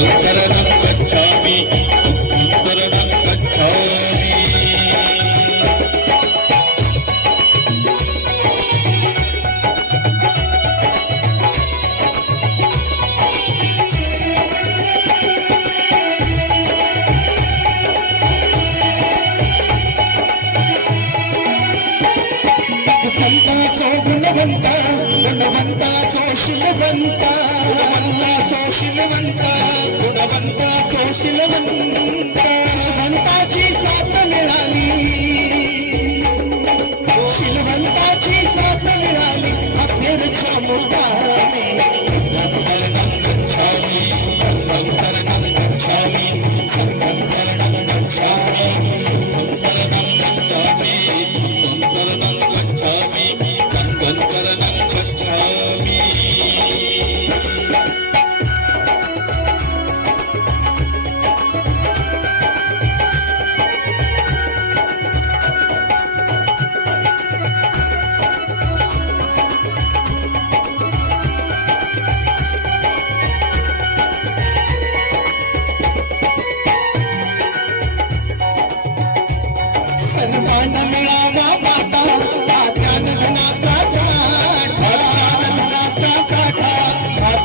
शरणं गच्छामि शरणं गच्छामि संता सो गुणवंता गुणवंता सो शीलवंता गुणवंता सो शीलवंता गुणवंता सो शीलवंता शीलवंताची साथ मिळाली शीलवंताची साथ मिळाली अखेरच्या मुक्कामी शरणं गच्छामि शरणं गच्छामि संघं शरणं गच्छामि शरणं गच्छामि शरणं गच्छामि संघं शरणं गच्छामि सन्मान मिळावा माता ज्ञान धनाचा साठा धनाचा साठा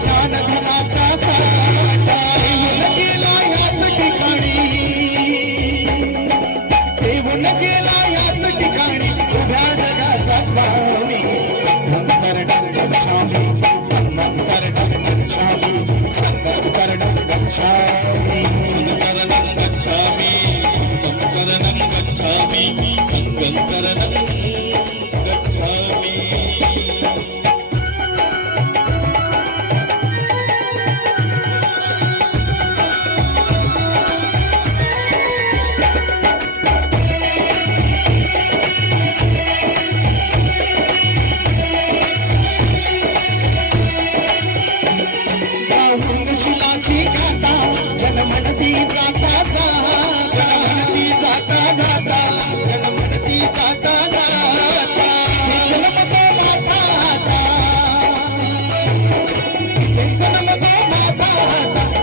ज्ञान धनाचा साठा येऊन गेला याच ठिकाणी येऊन गेला याच ठिकाणी उभ्या जगाचा स्वामी शरणं गच्छामि शरणं गच्छामि संघं शरणं गच्छामि शरणं गच्छामि शरणं गच्छामि संघं शरणं गच्छामि शिलाची गाथा जनमनती जाता जाता जनमनती जाता जाता जनमनती जाता जाता जन्मतो माता जन्मतो माता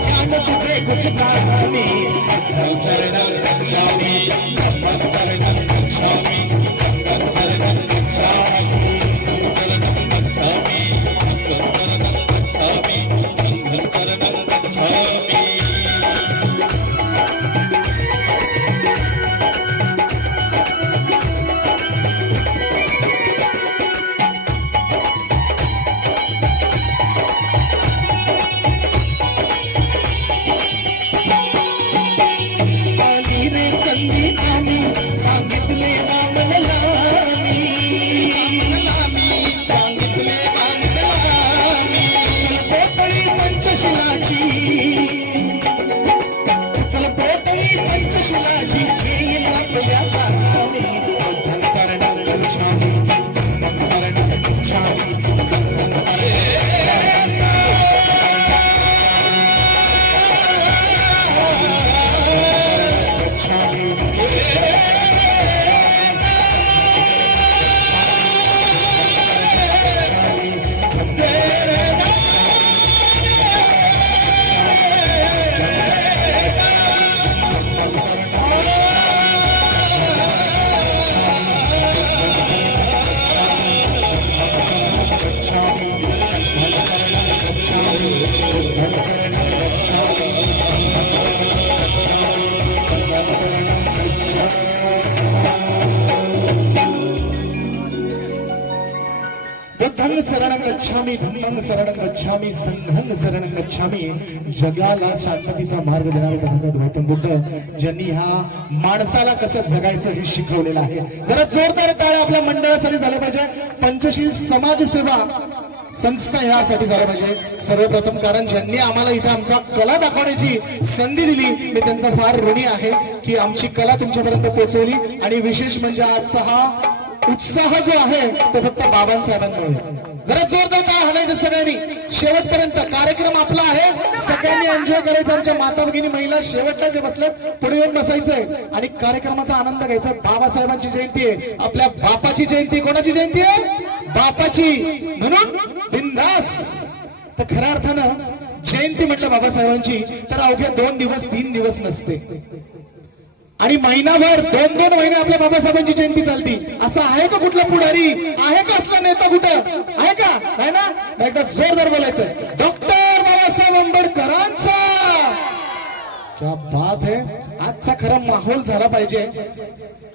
ज्ञान तुझे कुछ नाही शरणं गच्छामि शरणं गच्छामि संघं शरणं गच्छामि शरणं गच्छामि शरणं गच्छामि संघं शरणं गच्छामि आली रे संधी आम्ही सांगितले नाम लामी सांगितले नाम लामी पोतळी पंचशिलाची पोतळी पंचशिलाची येईल आपल्या पामी शरणं गच्छामि शरणं गच्छामि संघं शरणं बुद्धं शरणं गच्छामि धम्मं शरणं गच्छामि संघं शरणं गच्छामि जगाला शांततेचा मार्ग देणारे तथागत गौतम बुद्ध ज्यांनी ह्या माणसाला कसं जगायचं हे शिकवलेलं आहे. जरा जोरदार टाळ्या आपल्या मंडळासाठी झाल्या पाहिजे. पंचशील समाजसेवा संस्था ह्यासाठी झालं पाहिजे सर्वप्रथम, कारण ज्यांनी आम्हाला इथे आमचा कला दाखवण्याची संधी दिली मी त्यांचा फार ऋणी आहे की आमची कला तुमच्यापर्यंत पोहोचवली. आणि विशेष म्हणजे आजचा हा उत्साह जो आहे तो फक्त बाबांसाहेबांमुळे. जरा जोरदार टाळ्या हाणायचं सगळ्यांनी. शेवटपर्यंत कार्यक्रम आपला आहे, सगळ्यांनी एन्जॉय करायचं. आमच्या माता भगिनी महिला शेवटला जे बसले पुढे येऊन बसायचंय आणि कार्यक्रमाचा आनंद घ्यायचा. बाबासाहेबांची जयंती आहे, आपल्या बापाची जयंती. कोणाची जयंती आहे? बापाची. म्हणून बिंदास. तर खऱ्या अर्थानं जयंती म्हटलं बाबासाहेबांची तर अवघ्या 2 दिवस 3 दिवस नसते आणि महिनाभर 2-2 महिने आपल्या बाबासाहेबांची जयंती चालती. असं आहे का कुठला पुढारी, आहे का असला नेता कुठं आहे का? नाही ना. एकदा जोरदार बोलायचं डॉक्टर बाबासाहेब आंबेडकरांचा. क्या बात है. आजचा खरा माहोल झाला पाहिजे,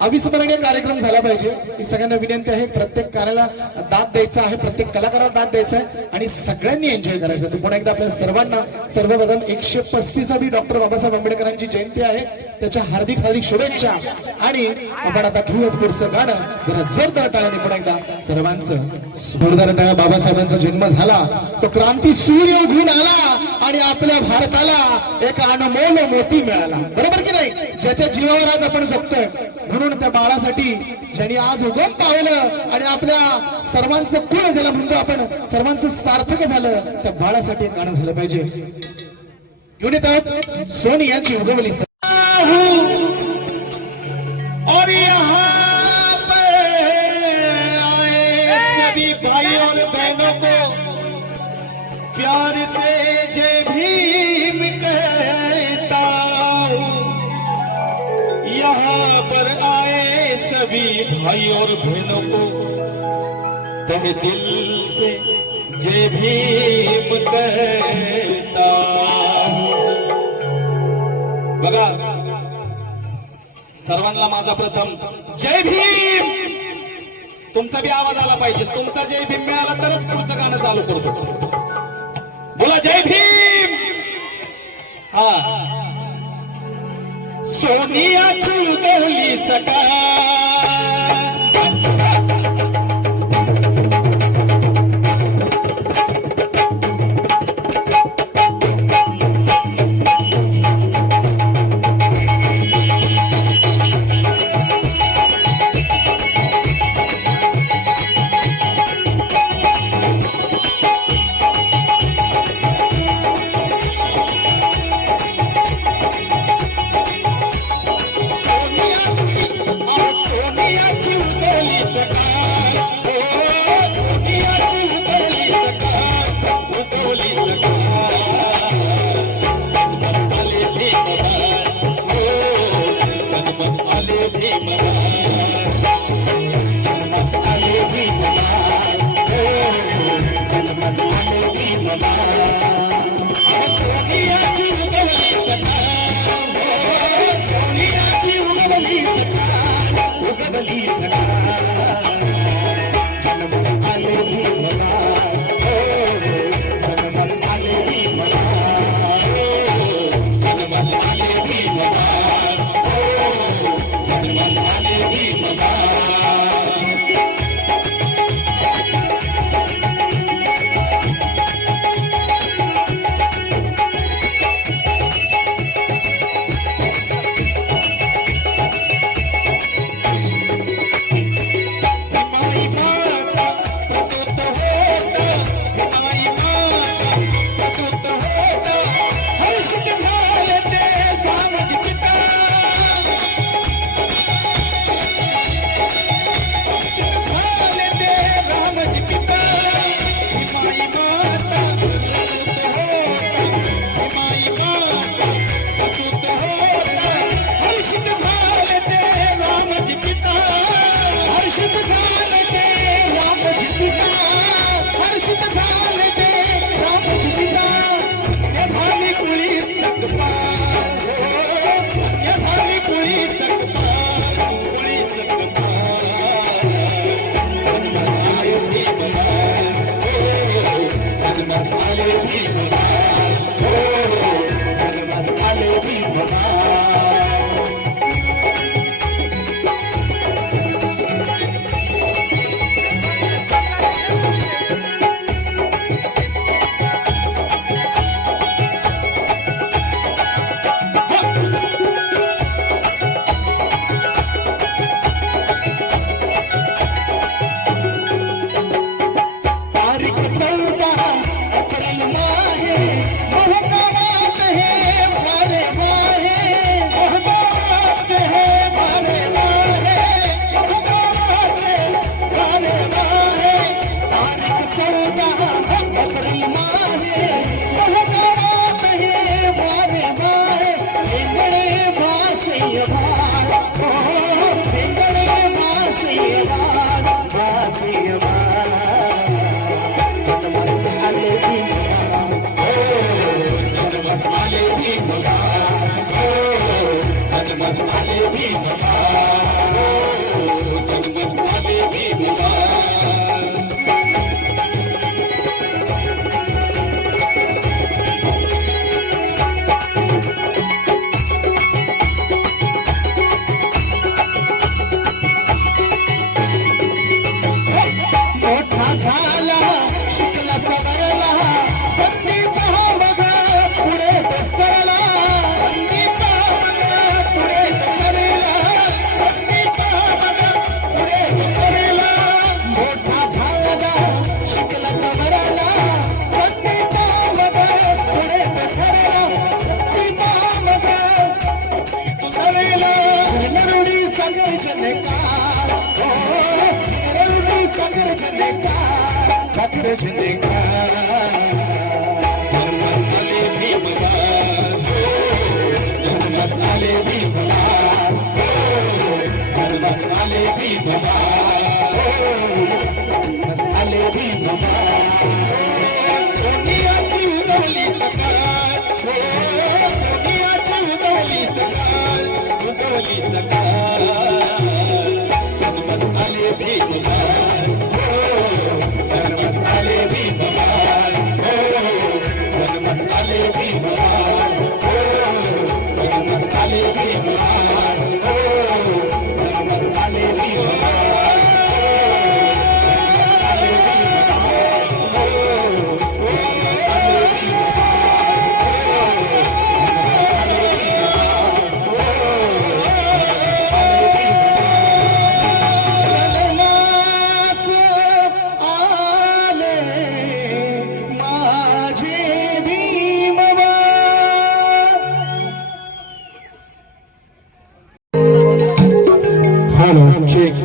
अविस्मरणीय कार्यक्रम झाला पाहिजे. ही सगळ्यांना विनंती आहे. प्रत्येक कार्याला दाद द्यायचा आहे, प्रत्येक कलाकाराला दाद द्यायचा आहे आणि सगळ्यांनी एन्जॉय करायचं. तर पुन्हा एकदा आपल्या सर्वांना सर्वप्रथम 135वी डॉक्टर बाबासाहेब आंबेडकरांची जयंती आहे, त्याच्या हार्दिक हार्दिक शुभेच्छा. आणि आपण आता घेऊयात पुढचं गाणं. जरा जोरदार टाळ्याने पुन्हा एकदा सर्वांचं जोरदार टाळ्या. बाबासाहेबांचा जन्म झाला, तो क्रांती सूर्य उगवून आला आणि आपल्या भारताला एक अनमोल मोती मिळाला. बरोबर की नाही? ज्याच्या जीवावर आज आपण जगतोय, म्हणून त्या बाळासाठी ज्यांनी आज उगम पावलं आणि आपल्या सर्वांचं कुळ ज्याला म्हणतो आपण, सर्वांचं सार्थक झालं, त्या बाळासाठी एक गाणं झालं पाहिजे. घेऊन येत आहोत सोनियाची उगवली. और यहाँ पे आए सभी भाई और बहनों को प्यार से जय भीम कहता हूँ. यहाँ पर आए सभी भाई और बहनों को तहे दिल से जय भीम कहता हूँ. बघा, सर्वांना माझा प्रथम जय भीम. तुमचा बी आवाज आला पाहिजे. तुमचा जय भीम मिळाला तरच पुढचं गाणं चालू करतो. बोला जय भीम. हा. सोनियाची उगवली सकाळ, आले भीमवान हो जन्मस आले भीमवान हो जन्मस आले भीमवान मोठा झाला शिकला सवरला संधी पहा मग पुढे पसरला संधी पहा मग पुढे पसरला संधी पहा मग पुढे पसरला मोठा झाला शिकला सवरला संधी पहा मग पुढे पसरला संधी पहा मग पसरला नरुडी सागर जनकार नरुडी सागर जनकार सागर जनकार जन्मस आले भीमवान जन्मस आले भीमवान जन्मस आले भीमवान बस आले भीमवान सोनियाची उगवली सकाळ सोनियाची उगवली सकाळ जन्मस आले भीमवान जन्मस आले भीमवान जन्मस आले भीमवान जन्मस आले भीमवान जन्मस आले भीमवान मास आले माझे भीमवान हॅलो चेक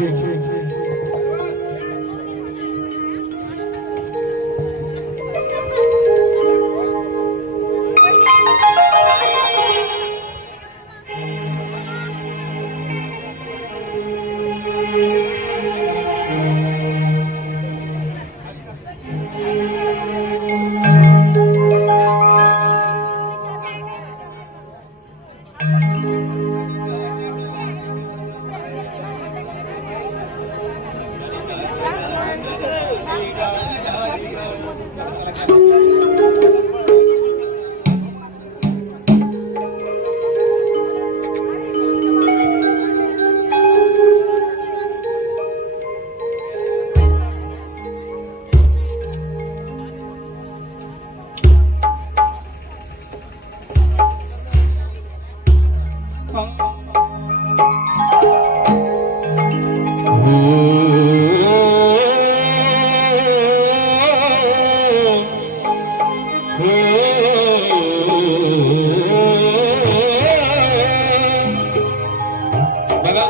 बघा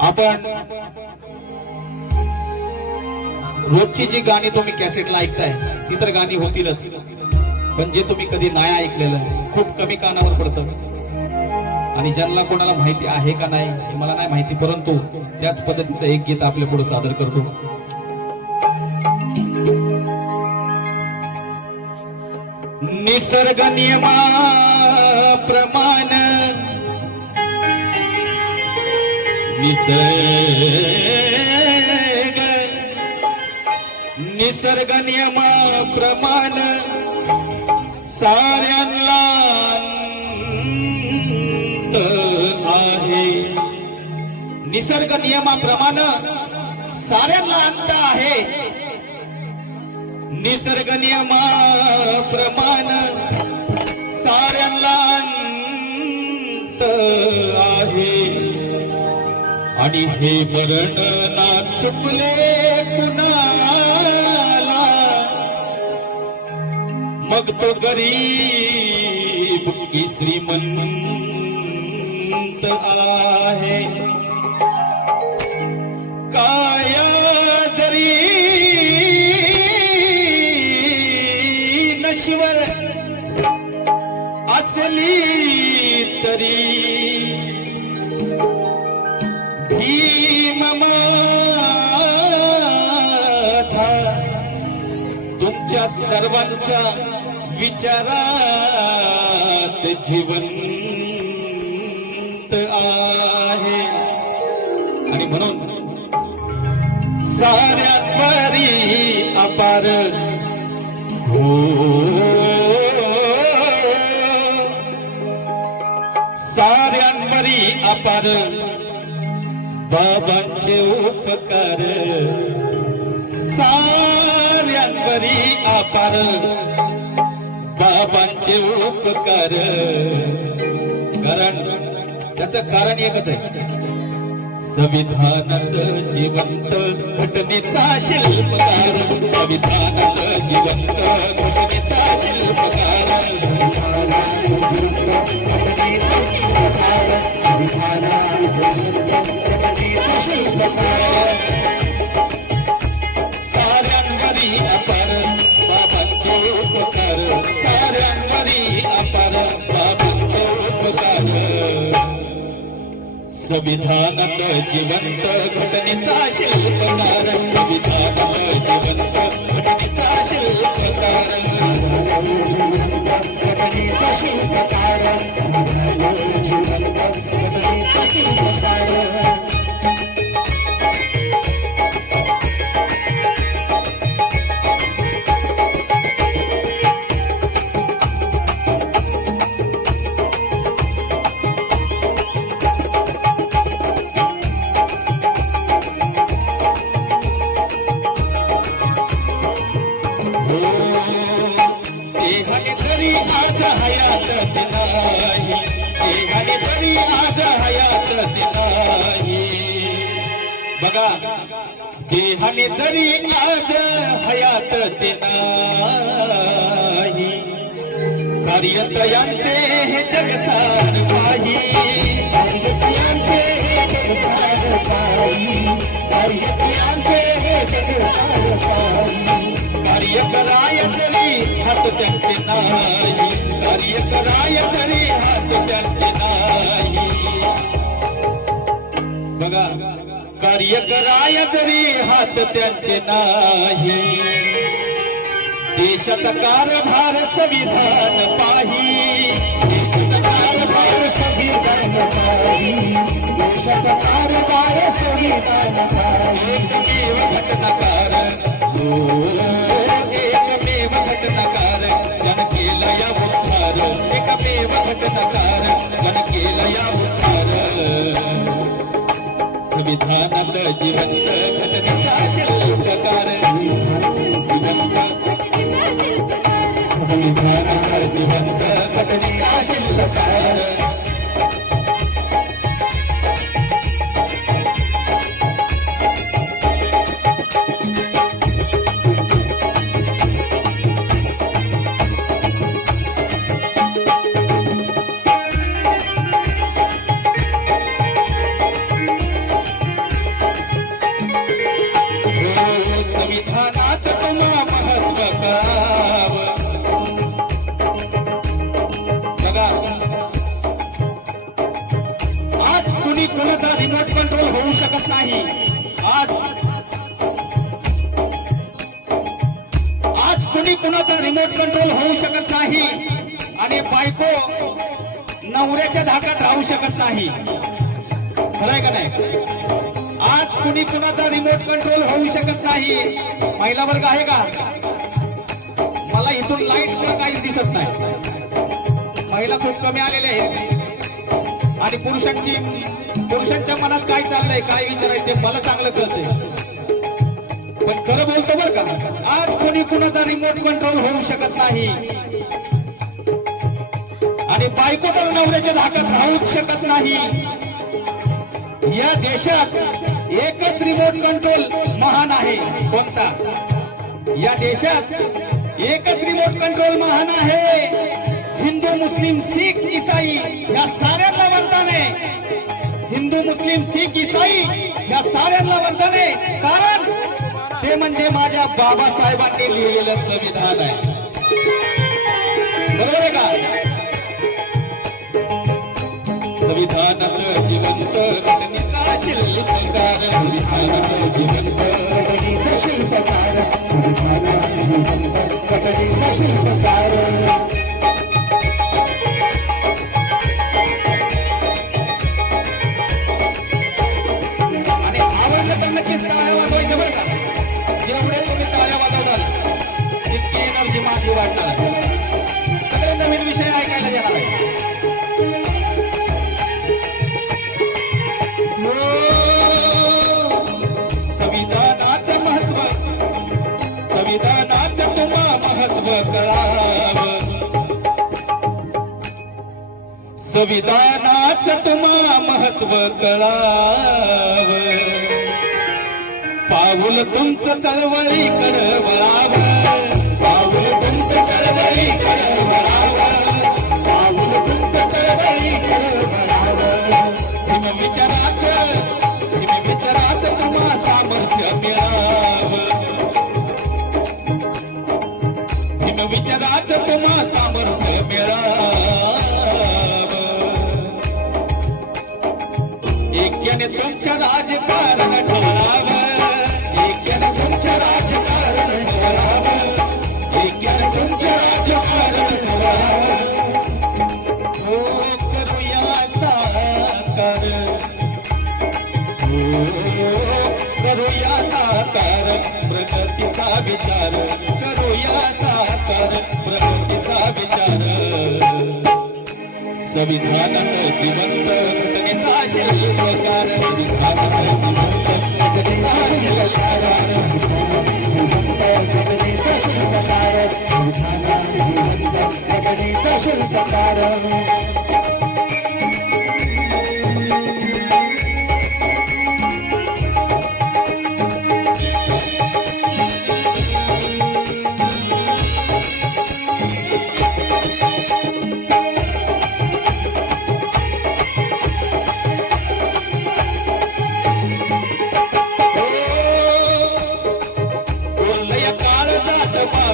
आपण रोजची जी गाणी तुम्ही कॅसेटला ऐकताय ती तर गाणी होतीलच पण जे तुम्ही कधी नाही ऐकलेलं खूप कमी कानावर पडतं आणि ज्यांना कोणाला माहिती आहे का नाही हे मला नाही माहिती परंतु त्याच पद्धतीचं एक गीत आपल्या पुढे सादर करतो निसर्ग नियमा प्रमाण निसर्ग नियमा प्रमाण साऱ्यांना अंत आहे निसर्ग नियमाप्रमाणे साऱ्यांना अंत आहे निसर्ग नियमाप्रमाणे साऱ्यांना अंत आहे आणि हे मरण ना चुकले कुणाला मग तो गरीब की श्रीमंत आहे काया जरी नश्वर असली तरी भीम माझा तुमच्या सर्वांच्या विचारात जिवंत आहे आणि म्हणून साऱ्यात परी अपार हो साऱ्यांवरी अपार बाबांचे उपकार साऱ्यांवरी अपार बाबांचे उपकार कारण त्याचं कारण एकच आहे संविधानात जिवंत घटनेचा शिल्पकार संविधानात जिवंत घटनेचा शिल्पकार साऱ्यांवरी अपार बाबांचे उपकार साऱ्यांवरी अपार बाबांचे उपकार संविधानात जिवंत घटनेचा शिल्पकार संविधानात जिवंत घटनेचा शिल्पकार घटनेचा शिल्पकार जिवंत घटनेचा शिल्पकार देहाने तरी आज हयात नाही देहाने तरी आज हयात नाही बघा देहाने जरी आज हयात नाही कार्यत्रयांचे हे जगसार पाही कार्यत्रयांचे हे जगसार पाही कार्यत्रयांचे हे जगसार पाही कार्य कराय जरी हात त्यांचे नाही कार्य कराय जरी हात त्यांचे नाही बघा कार्य कराय जरी हात त्यांचे नाही देशाचा कारभार संविधान पाही देशाचा कारभार संविधान पाही देशाचा कारभार संविधान पाही एकमेव घटनाकार एकमेव घटनाकार जन केला या उद्धार एकमेव घटनाकार जन केला या उद्धार संविधानात जिवंत घटनेचा शिल्पकार संविधानात जिवंत घटनेचा शिल्पकार संविधानाचं तुम्हा महत्व करावं बघा आज कुणी कुणाचा रिमोट कंट्रोल होऊ शकत नाही आज कुणी कुणाचा रिमोट कंट्रोल होऊ शकत नाही आणि बायको नवऱ्याच्या धाकात राहू शकत नाही खरंय का नाही आज कुणी कुणाचा रिमोट कंट्रोल होऊ शकत नाही महिला वर्ग आहे का मला इथून लाईट काहीच दिसत नाही महिला खूप कमी आलेल्या आहेत आणि पुरुषांच्या मनात काय चाललंय काय विचारायचं ते मला चांगलं कळतंय पण खरं बोलतो बरं का आज कोणी कुणाचा रिमोट कंट्रोल होऊ शकत नाही आणि बायको तर नवऱ्याच्या धाकात राहूच शकत नाही या देशात एकच रिमोट कंट्रोल महान आहे कोणता या देशात एकच रिमोट कंट्रोल महान आहे हिंदू मुस्लिम शीख ईसाई या साऱ्यांना वरदान आहे हिंदू मुस्लिम शीख ईसाई या साऱ्यांना वरदान आहे कारण ते म्हणजे माझ्या बाबासाहेबांनी लिहिलेलं संविधान आहे बरोबर आहे का संविधानात जिवंत घटनेचा शिल्पकार संविधानात जिवंत घटनेचा शिल्पकार संविधानात जिवंत घटनेचा शिल्पकार संविधानाच तुम्हा महत्व कळाव, पाऊल तुमचं चळवळीकडे वळावं, पाऊल तुमचं चळवळीकडे वळावं, पाऊल तुमचं चळवळीकडे वळावं. विचाराचं तुम्हा सामर्थ्य मिळावं, विचाराचं तुम्हा सामर्थ्य मिळावं. एकाने तुमच्या राजकारण ठरवावं, एकाने तुमच्या राजकारण ठरवावं, एकाने तुमच्या राजकारण ठरवावं. हो करूया साकार, हो करूया साकार प्रगतीचा विचार, करूया साकार प्रगतीचा विचार. संविधानात जिवंत घटनेचा शिल्पकार, संविधानात जिवंत घटनेचा शिल्पकार, जिवंत घटनेचा शिल्पकार, संविधानात जिवंत घटनेचा शिल्पकार.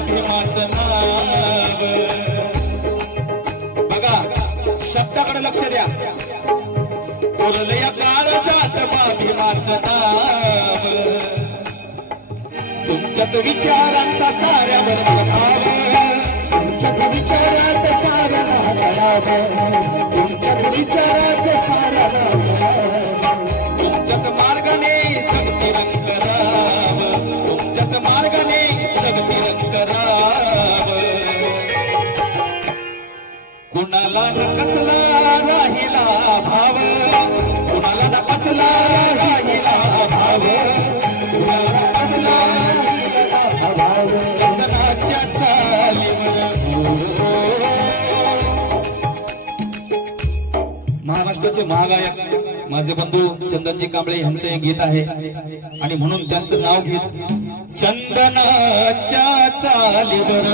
भीमाचं नाव बघा, शब्दाकडे लक्ष द्या. कोरलया काळ जात भीमाचं नाव, तुमच्याच विचारांचा साऱ्यावर प्रभाव, तुमच्याच विचारात साऱ्याला कळावं, तुमच्याच विचाराचं साऱ्याला कळावं. तुमच्याच मार्गाने जगती रंग राहावं, तुमच्याच मार्गाने जगती रंग राहावं. कुणाला न कसला राहिला भाव, कुणाला न कसला राहिला भाव, कुणाला न कसला राहिला भाव. चंदनाच्या चालीवर महाराष्ट्राचे महागायक माझे बंधू चंदनजी कांबळे यांचं एक गीत आहे आणि म्हणून त्यांचं नाव घेत. चंदनाच्या चालीवर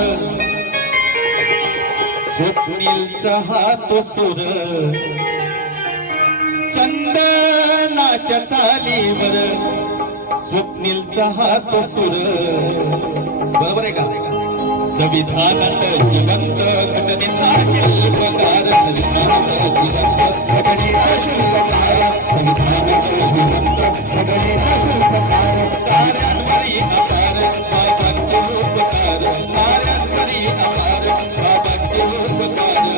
स्वप्नीलचा हात सुर, चंदनाच्या चालीवर स्वप्नीलचा हात सुर. बरोबर आहे का? संविधानात जिवंत घटनेचा शिल्पकार, संविधानात जिवंत घटनेचा शिल्पकार, संविधानात जिवंत घटनेचा शिल्पकार. साऱ्यांवरी अपार बाबांचे उपकार, साऱ्यांवरी अपार बाबांचे उपकार.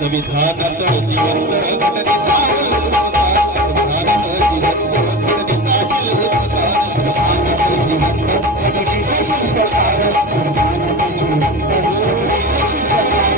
संविधानात जिवंत घटनेचा शिल्पकार, संविधानात जिवंत घटनेचा शिल्पकार, संविधानात जिवंत घटनेचा शिल्पकार, संविधानात जिवंत घटनेचा शिल्पकार.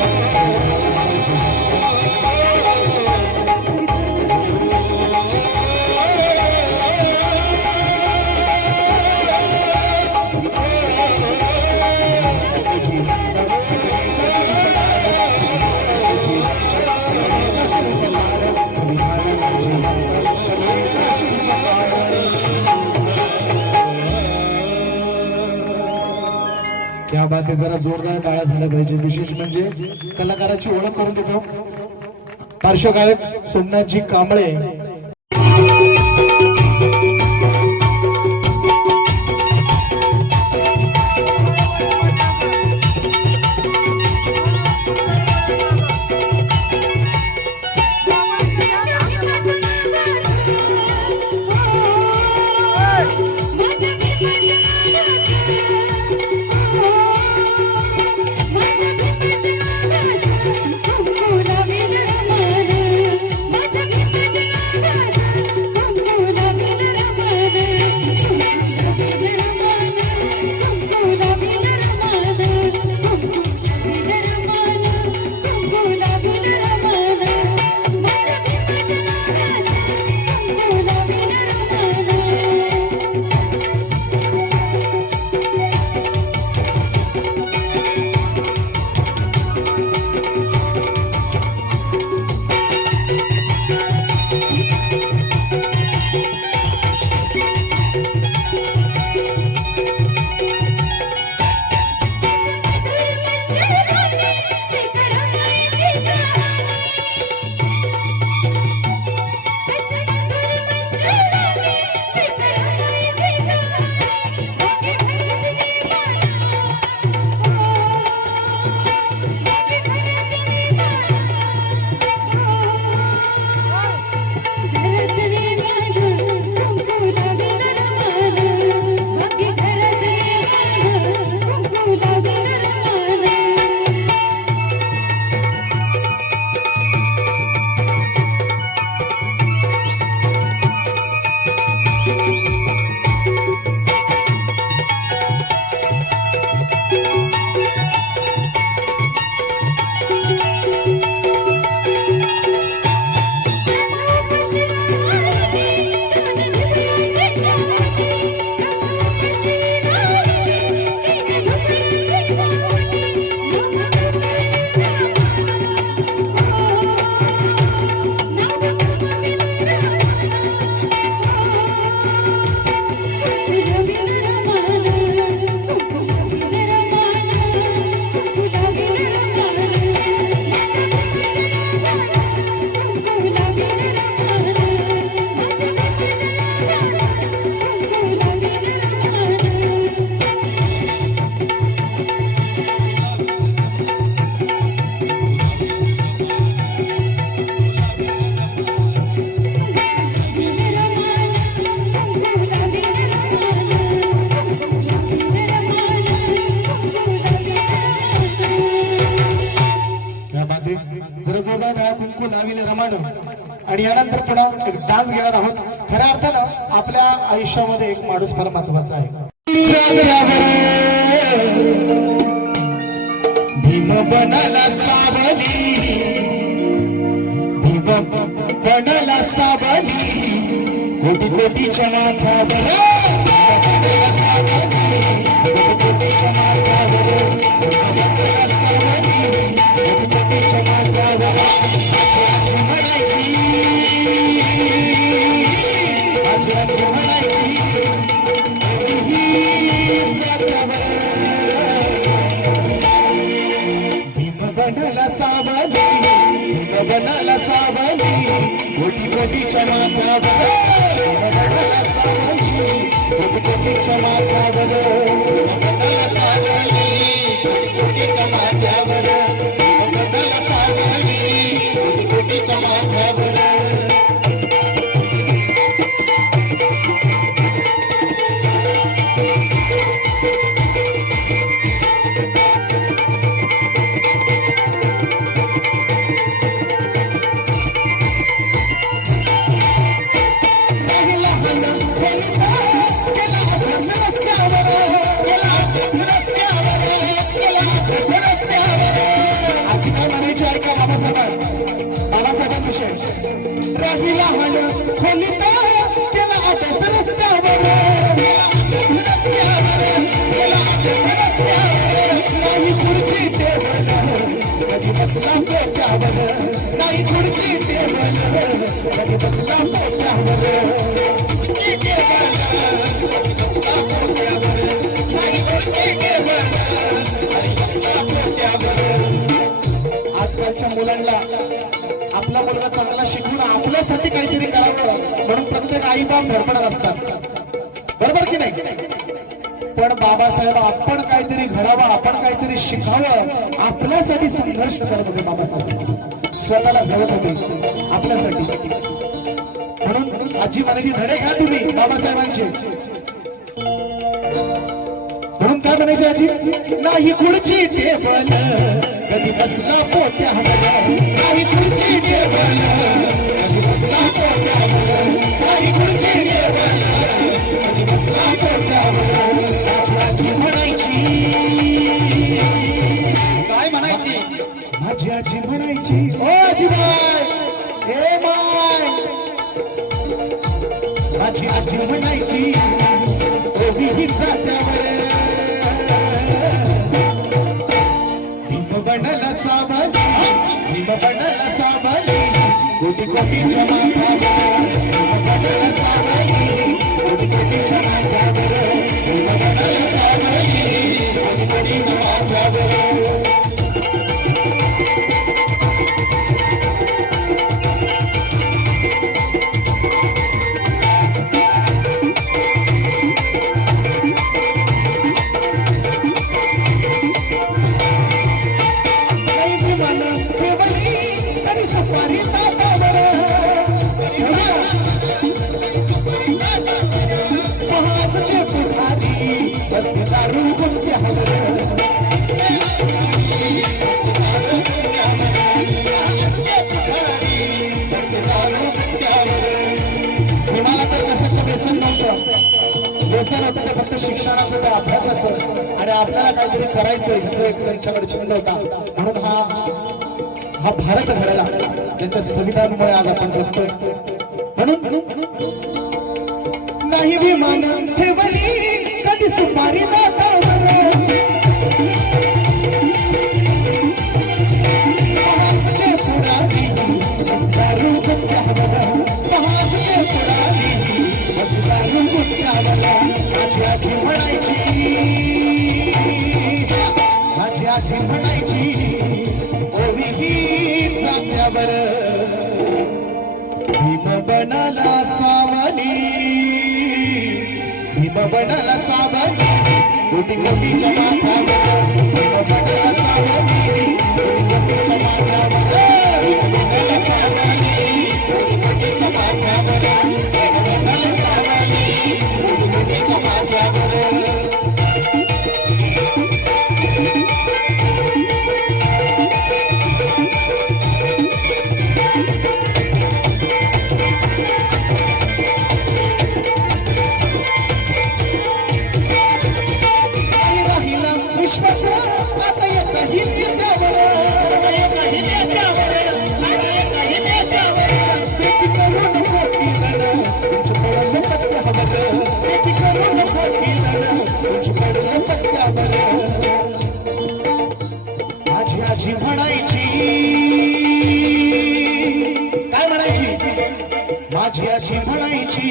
क्या बात आहे. जरा जोरदार टाळ्या झाल्या पाहिजे. विशेष म्हणजे कलाकाराची ओळख करून देतो. पार्श्वगायक सोमनाथजी कांबळे. माझ्या डोकं लाविले रमानं. आणि यानंतर पुन्हा एक डान्स घेणार आहोत. खऱ्या अर्थानं आपल्या आयुष्यामध्ये एक माणूस फार महत्वाचा आहे. भीम बनाला सावली, भीम बनाला सावली, कोटी कोटीच्या माथ्यावर बनाला सावली, कोटी कोटीच्या माथ्यावर बनाला सावली, कोटी कोटीच्या माथ्यावर म्हणायची, आजी म्हणायची ही जात्यावर. भीम बनाला सावली, भीम बनाला सावली, कोटी कोटीच्या माथ्यावर बनाला सावली, कोटी कोटीच्या माथ्यावर बनाला सावली, कोटी कोटीच्या माथ्यावर बनाला सावली, कोटी कोटीच्या माथ्यावर. राही लहान खोलीत केला अभ्यास रस्त्यावर, नाही खुर्ची टेबल कधी बसला पोट्यावर, नाही खुर्ची टेबल कधी बसला पोट्यावर, आजकालच्या मुलांना आपला मुलगा चांगला शिकून आपल्यासाठी काहीतरी करावं म्हणून प्रत्येक आई बाप धडपडत असतात, बरोबर की नाही. पण बाबासाहेब आपण काहीतरी घडावं, आपण काहीतरी शिकावं, आपल्यासाठी संघर्ष करत होते बाबासाहेब, स्वतःला घडवत होते आपल्यासाठी. म्हणून आजी म्हणायची धडे घ्या तुम्ही बाबासाहेबांचे. म्हणून काय म्हणायचे आजी, नाही खुर्ची टेबल कधी बसला पोट्यावर, नाही खुर्ची टेबल कधी बसला पोट्यावर, नाही खुर्ची टेबल कधी बसला पोट्यावर. आजी म्हणायची, काय म्हणायची, माझी आजी म्हणायची, ओ आजीबाई ए माय, माझी आजी म्हणायची ओही जात्यावर. भीम बनाला सावली, भीम बनाला सावली, कोटी कोटीच्या माथ्यावर बनाला सावली, कोटी कोटीच्या माथ्यावर भीम बनाला सावली, कोटी कोटीच्या माथ्यावर. व्यसन होतं ते फक्त शिक्षणाचं, ते अभ्यासाचं, आणि आपल्याला काहीतरी करायचं ह्याचं एक त्यांच्याकडे छंद होता. म्हणून हा भारत घडला त्यांच्या संविधानामुळे आज आपण जगतोय. म्हणून नाही विमान ठेवली कधी सुपारी दातावर, महाजचे पुढारी दारू गुत्त्यावर, महाजचे पुढारी दारू गुत्त्यावर. माझी आजी म्हणायची, माझी आजी म्हणायची ओवी ही जात्यावर. भीम बनाला सावली, भीम बनाला सावली, कोटी कोटीच्या माथ्यावर भीम बनाला सावली, कोटी कोटीच्या माथ्यावर भीम बनाला सावली, कोटी कोटीच्या माथ्यावर भीम बनाला सावली, कोटी कोटीच्या माथ्यावर. आजी म्हणायची, काय म्हणायची? माझी आजी म्हणायची.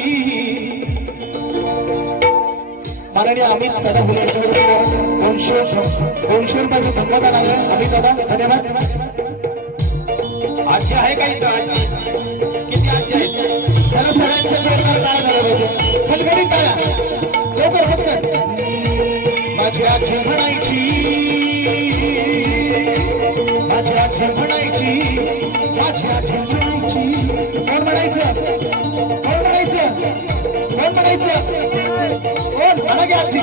माननीय अमित सदाफुले यांच्याकडे 200 रुपयाचं धन्यवाद आलं. अमित दादा धन्यवाद. आजी आहे का इथं? आजी किती आजी आहेत? चला सगळ्यांच्या जोरदार टाळ्या झाल्या पाहिजे. खटखटीत टाळ्या लवकर होत. माझी आजी म्हणायची, माझी आजी म्हणायची, माझी आजी म्हणायची. कोण म्हणायचं? कोण म्हणायचं? कोण म्हणायचं? कोण म्हणा की आजी?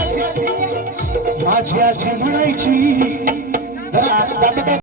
माझी आजी म्हणायची. जरा जातं काय?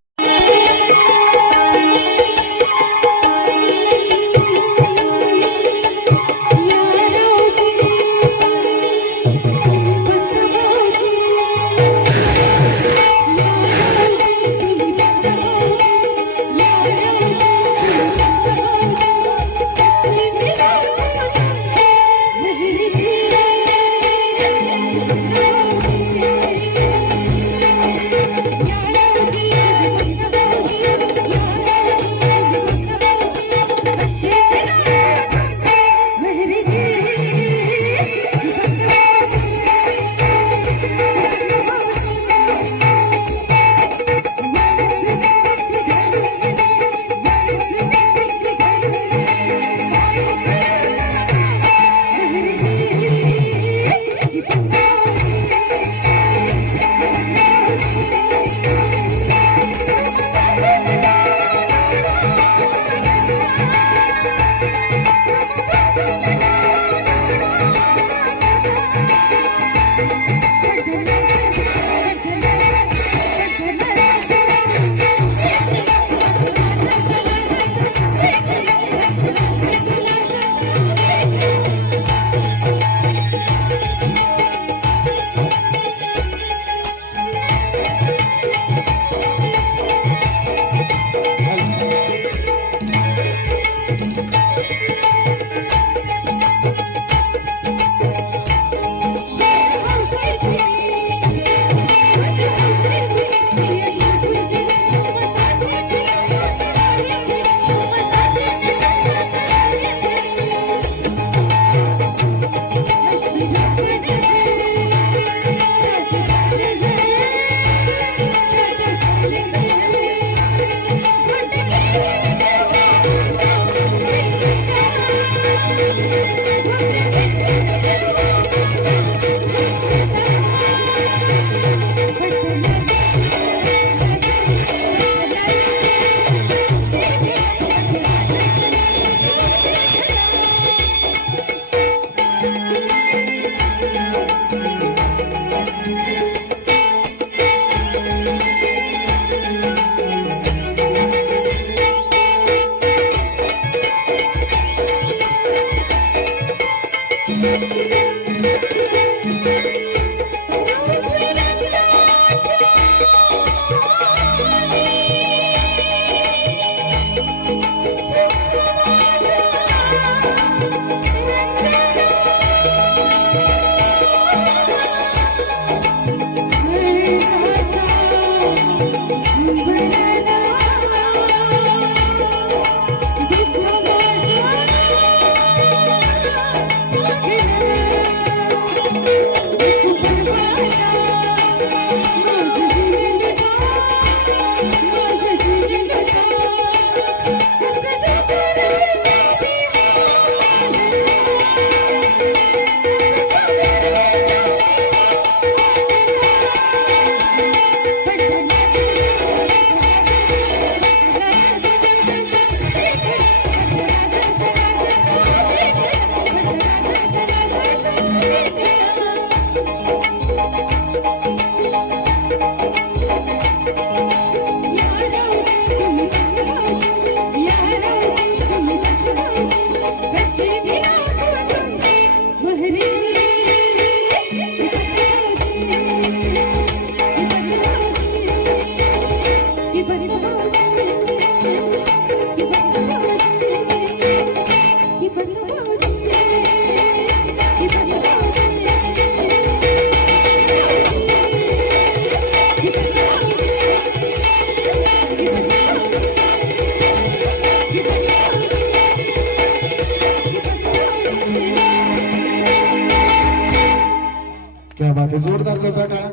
जोरदार जोरदार टाळा.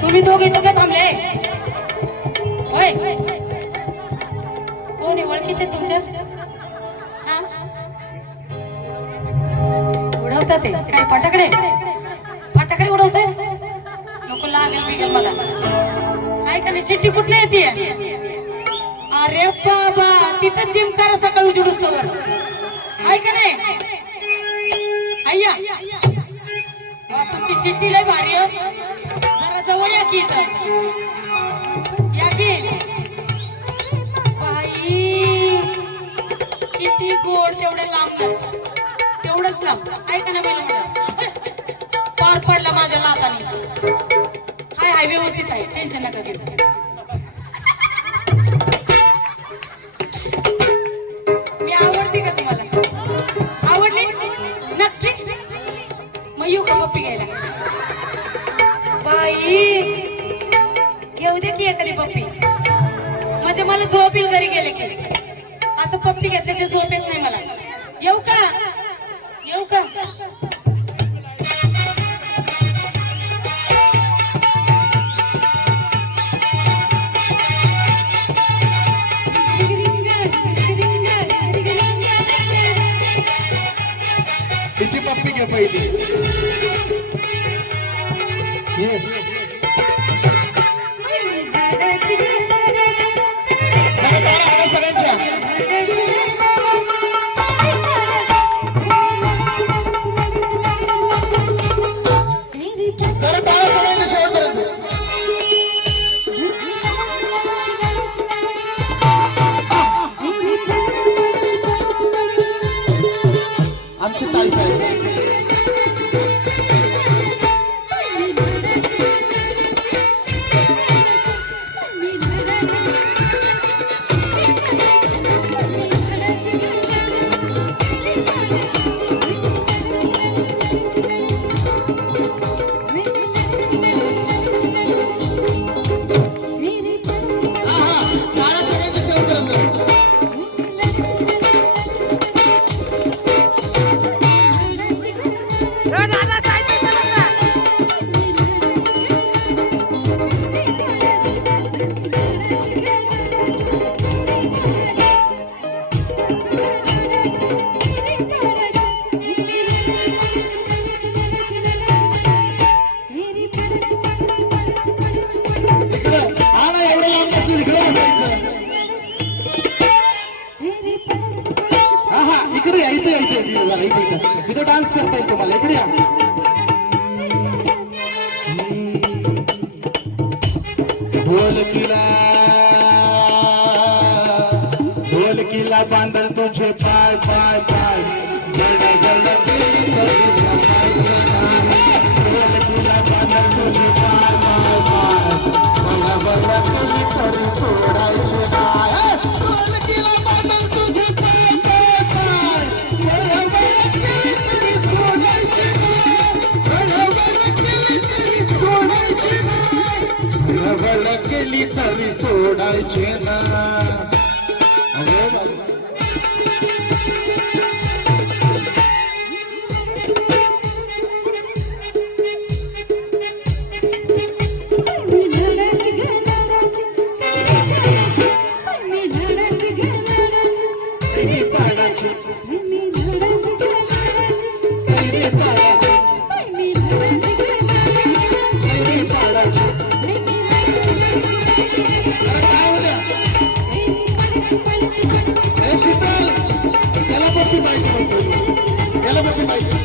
तुम्ही दोघे इथं का थांबले? होय, कोण आहे ओळखीचे तुमच्या? हा? उडवतात ते काय फटाकडे? फटाकडे उडवताय? नको लागेल बिगेल मला. ऐका ना, शिट्टी कुठली येते? अरे बाबा, तिथं जिम करा सकाळी उजेडूस तोवर. ऐका नाही अय्या, तुमची शिट्टी लय भारी हो. जरा जवळ या की इथं, या की. बाई किती गोड, तेवढे लांबच, तेवढंच लांब. ऐका ना मला, पार पडला माझ्या लाताने. हाय हाय, व्यवस्थित आहे, टेन्शन नका घेऊ. मी आवडते का तुम्हाला? आवडली नक्की? मग येऊ का पप्पी घ्यायला? बाई घेऊ दे की एखादी पप्पी, म्हणजे मला झोप येईल घरी गेले की. असं पप्पी घेतल्याशिवाय झोप येत नाही मला. येऊ का येऊ का तिची पप्पी घे पहिली ये. जरा टाळ्या हाणा सगळ्यांच्या. जरा टाळ्या सगळ्यांच्या शेवटपर्यंत. आमची ताई साहेब इथं डान्स करता येईल तुम्हाला इकडे या ढोलकीला बांधल तुझे पाय पाय पाय ढोलकीला बांधल तुझे पाय पाय पाय मला केली तरी सोडायचे नाही ढोलकीला बांधल तुझे पाय पाय पाय केली तरी सोडायचे ना अरे बाबा शीतल त्याला बघी पाहिजे त्याला बघी पाहिजे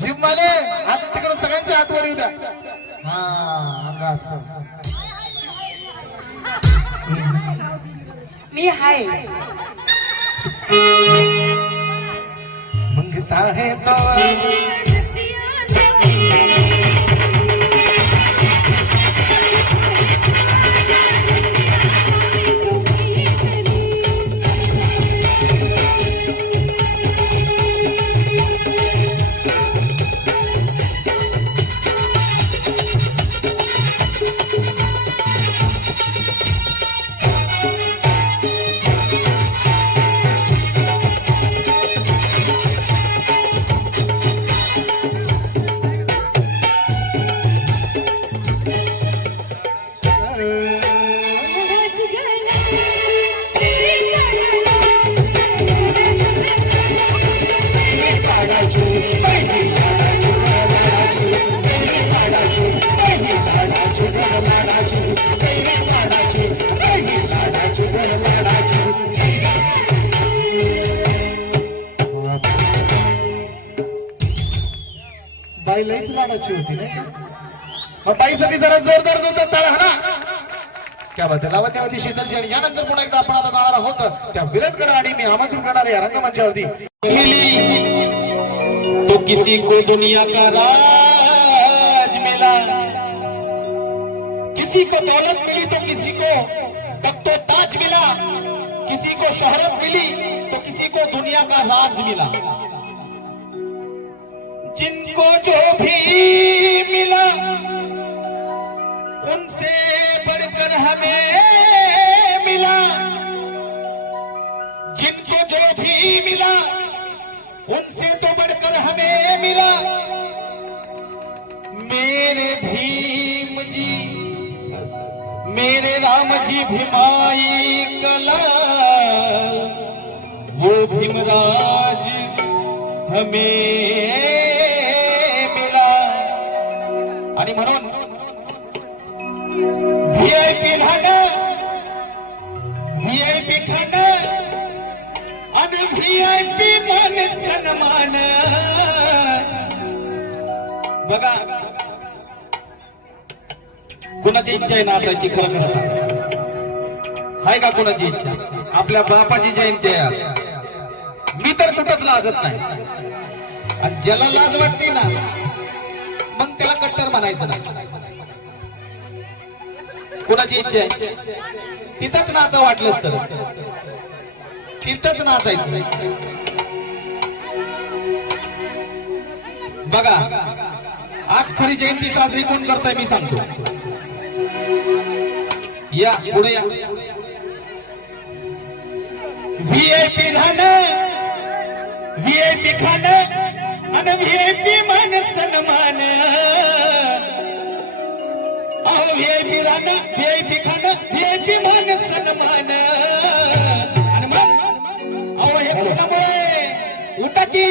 जिमवाले हात तिकडे सगळ्यांच्या हातवर येऊ द्या हा असं मी हाय मंगता है तो बाई लईच लाडाची होती नाही का? मग बाईसाठी जरा जोरदार टाळ्या हा ना. क्या बात आहे. लावण्यावरती शीतलजी आणि यानंतर पुन्हा एकदा आपण आता जाणार आहोत त्या विराटकडे आणि मी आमंत्रित करणार या रंगमंचावरती. मिली तो किसी को दुनिया का राज मिला, किसी को दौलत मिली तो किसी को तख्तो ताज मिला, किसी को शोहरत मिली तो किसी को दुनिया का राज मिला। जिनको जो भी मिला उनसे बढ़कर हमें मिला, जिनको जो भी मिला उनसे तो बढ़कर हमें मिला। मेरे भीम जी, मेरे राम जी भीमाई कला, वो भीमराज हमें मिला। आणि म्हणून व्हीआयपी खाणं, व्हीआयपी खाणं आणि व्हीआयपी मान सन्मान। बघा कोणाची इच्छा आहे नाचायची, खरं खरं सांगायचं आहे का कोणाची इच्छा? आपल्या बापाची जयंती आहे आज, मी तर कुठंच लाजत नाही। आणि ज्याला लाज वाटते ना मग त्याला कट्टर म्हणायचं नाही। कोणाची इच्छा आहे तिथंच नाचा, वाटलंच तर तिथंच नाचायचं। बघा आज खरी जयंती साजरी कोण करताय मी सांगतो। या पुढे या। व्हीआयपी खाणं, व्हीआयपी खाणं आणि व्हीआयपी मान सन्मान। अहो व्हीआयपी राहणं, व्हीआयपी खाणं, व्हीआयपी मान सन्मान। आणि मग अहो हे कोणामुळे? उठा की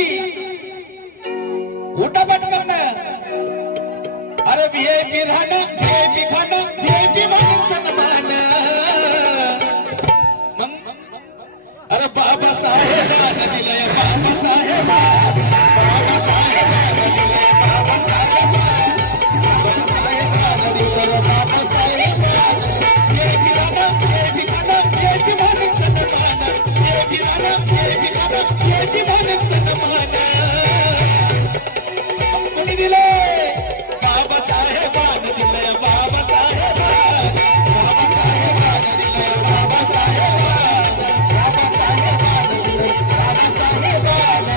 उठा पटकन। अरे व्हीआयपी राहणं, व्हीआयपी खाणं, व्हीआयपी मान सन्मान। मग अरे बाबासाहेबांनी दिलंय, बाबासाहेबांनी, बाबासाहेबांनी दिलंय, बाबासाहेबांनी, बाबासाहेबांनी दिलंय, बाबासाहेबांनी। व्हीआयपी राहणं, व्हीआयपी खाणं, व्हीआयपी मान सन्मान। व्हीआयपी राहणं, व्हीआयपी खाणं, व्हीआयपी मान सन्मान। कोणी दिलंय? बाबासाहेबांनी दिलंय, बाबासाहेबांनी, बाबासाहेबांनी दिलंय, बाबासाहेबांनी, बाबासाहेबांनी दिलंय, बाबासाहेबांनी।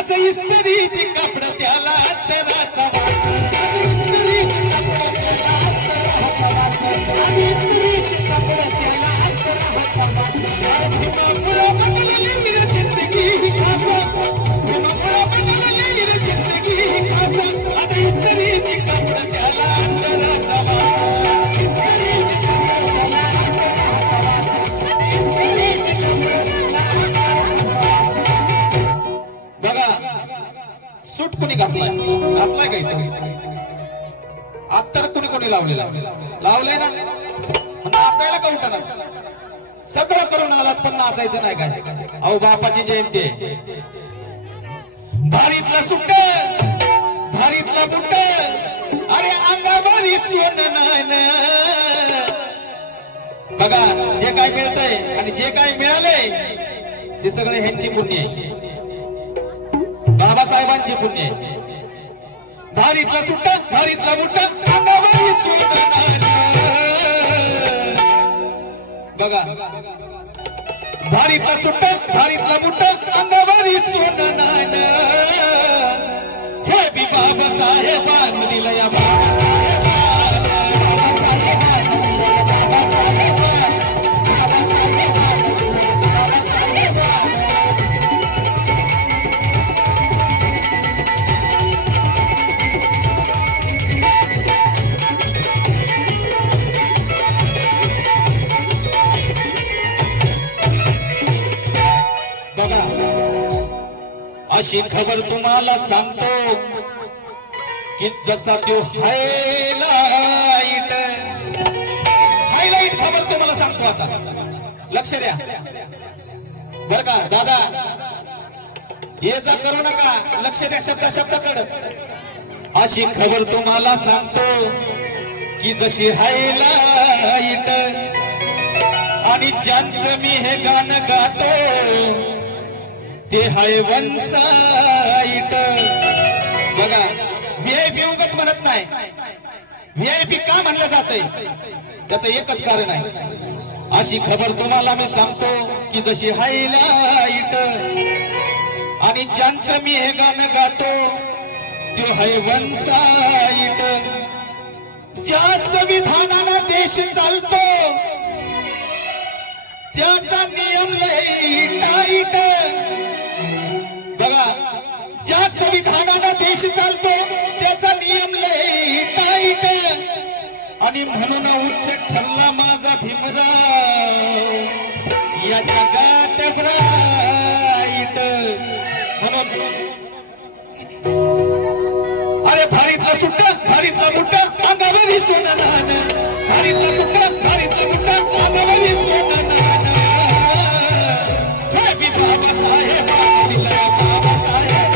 आज इस्त्रीची कपड त्याला अंतराचा वास, आज इस्त्रीची कपड त्याला अंतराचा वास, आज इस्त्रीची कपड त्याला अंतराचा वास। भीमामुळं बदलली रे जिंदगी ही खास, भीमामुळं बदलली रे जिंदगी ही खास। आज इस्त्रीची कपड त्याला अंतराचा वास, इस्त्रीची कपड त्याला अंतराचा वास, इस्त्रीची कपड त्याला अंतराचा वास। बघा सूट कोणी घातलाय? घातलाय का इथे? अत्तर कोणी कोणी लावलेला? लावलंय ना? नाचायला का उठा? सगळं करून आलात पण नाचायचं नाही काय? अहो बापाची जयंती आहे, भारीतला सुट्ट, भारीतला बुट्ट, अरे अंगावरी सोनं नाही। बघा जे काय मिळतंय आणि जे काय मिळालंय ते सगळे ह्यांची पुण्य आहे, बाबासाहेबांची पुण्य आहे। भारीतला सुट्ट, भारीतला बुट्ट, अंगावरी सोनं नाही। बघा भारीतला सुट्ट, भारीतला बुट्ट, अंगावरी सोनं नाही। हे बी बाबासाहेबांनी दिलं या बाबासाहेबांनी, बाबासाहेबांनी दिलं, बाबासाहेबांनी, बाबासाहेबांनी दिलं, बाबासाहेबांनी। बघा अशी खबर तुम्हाला सांगतो की जसा तो हायलाइट खबर तुम्हाला सांगतो आता लक्ष द्या बर का दादा ये जा करू नका लक्ष द्या शब्दाकडे अशी खबर तुम्हाला सांगतो की जशी हायलाइट आणि ज्यांचं मी हे गाणं गातो ते हाय वन साइट बघा व्हीआयपी उगाच म्हणत नाही व्हीआयपी का म्हणलं जातंय त्याचं एकच कारण आहे अशी खबर तुम्हाला मी सांगतो की जशी हायलाइट आणि ज्यांचं मी हे गाणं गातो ते हाय वन साइट ज्या संविधानानं देश चालतो त्याचा नियम लय टाईट बघा ज्या संविधानानं देश चालतो त्याचा नियम लय टाईट आणि म्हणून उच्च ठरला माझा भीमराव या जगात ब्राईट म्हणून अरे भारीतला सुट्ट भारीतला मुट्ट अंगावरी सोनं नाणं भारीतला सुट्ट भारीतला मुट्ट अंगावरी सोनं नाणं हे बी बाबासाहेब दिला बाबासाहेब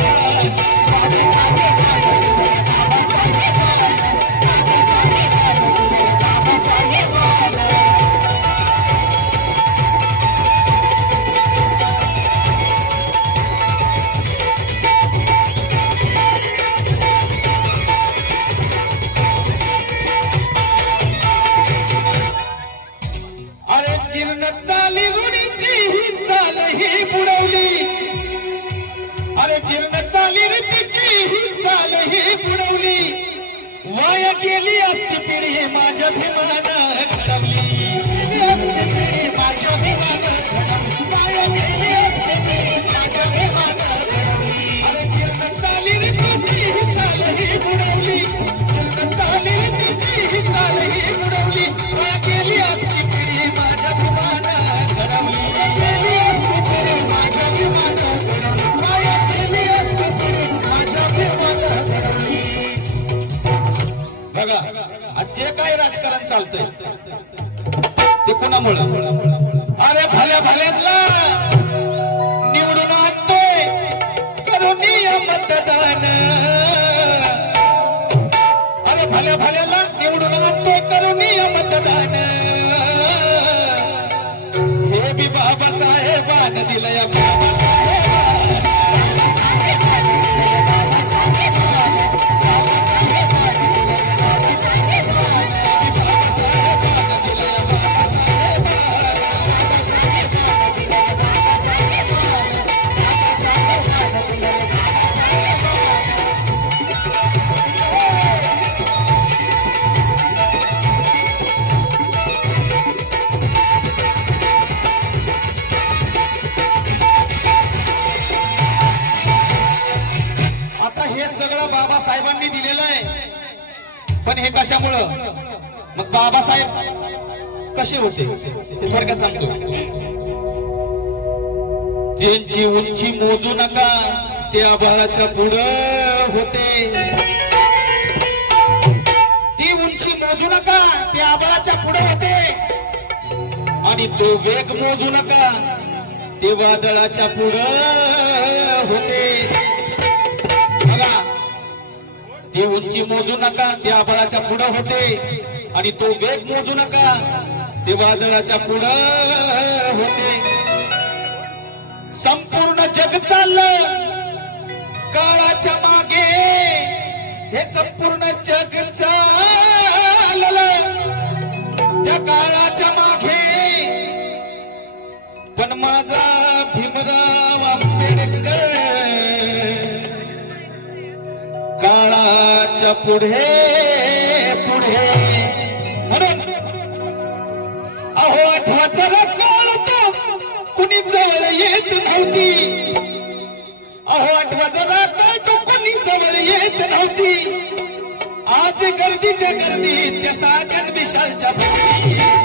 वाया गेली असती पिढी माझ्या भीमानं घडवली माझ्या भीमानं वाया गेली असती पिढी माझ्या भीमानं घडवली अरे जीर्ण चाली रे तुझी चाल ही बुडवली जीर्ण चाली रे तुझी चाल ही बुडवली वाया गेली असती पिढी माझ्या भीमानं घडवली गेली असती पिढी माझ्या भीमानं घडवली वाया गेली असती पिढी माझ्या भीमानं घडवली बघा आज जे काय राजकारण चालतंय ते कोणामुळं अरे भल्या भल्यातला निवडून आणतोय करूनिया मतदान अरे भल्या भल्याला निवडून आणतोय करूनिया मतदान हे बी बाबासाहेबान दिलंय बाबासाहेबांनी दिलेलं आहे पण हे कशामुळं मग बाबासाहेब कसे होते ते थोडक्यात सांगतो त्यांची उंची मोजू नका ते आभाळाच्या पुढं होते ती उंची मोजू नका ते आभाळाच्या पुढे होते आणि तो वेग मोजू नका ते वादळाच्या पुढं होते बघा ती उंची मोजू नका ते आभाळाच्या पुढं होते आणि तो वेग मोजू नका ते वादळाच्या पुढं होते संपूर्ण जग चाललं काळाच्या मागे हे संपूर्ण जग चाललं त्या काळाच्या मागे पण माझा भीमराव आंबेडकर काळाच्या पुढे पुढे म्हणून अहो आठवाचा काळ होता कुणी जवळ येत नव्हती अहो आठवाचा काळ तो कुणी जवळ येत नव्हती आज गर्दीच्या गर्दीत त्या साजन विशालच्या भक्ती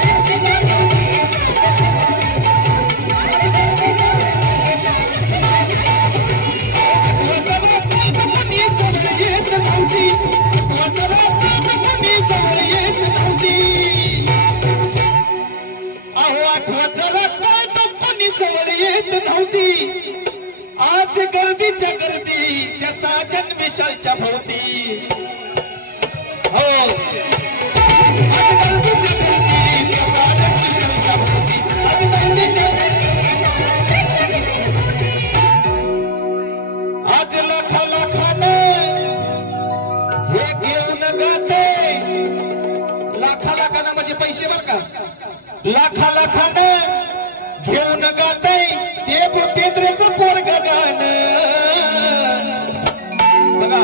आज गर्दीच्या गर्दी त्या साजन विशालच्या भोवती हो आज गर्दीच्या गर्दी त्या साजन विशालच्या भोवती आज गर्दीच्या आज लाखा लाखाने हे घेऊन गाते लाखा लाखाने म्हणजे पैसे बर का लाखा लाखाने घेऊन गाते ते बुद्धिंद्रेचं पोरग गाणं बघा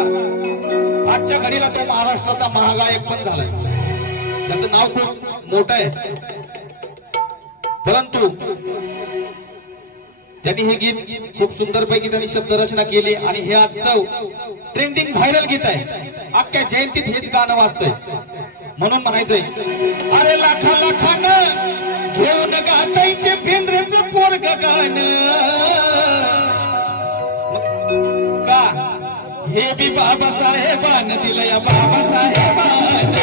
आजच्या घडीला तो महाराष्ट्राचा महागायक पण झालाय त्याचं नाव खूप मोठं आहे परंतु त्यांनी हे गीत खूप सुंदर पैकी त्यांनी शब्दरचना केली आणि हे आजचं ट्रेंडिंग व्हायरल गीत आहे अख्ख्या जयंतीत हेच गाणं वाजतंय म्हणून म्हणायचंय अरे लाखा लाखानं घेऊन गाताय ते बेंद्रेचं पोरग गाणं का हे बी बाबासाहेबान दिलं या बाबासाहेबान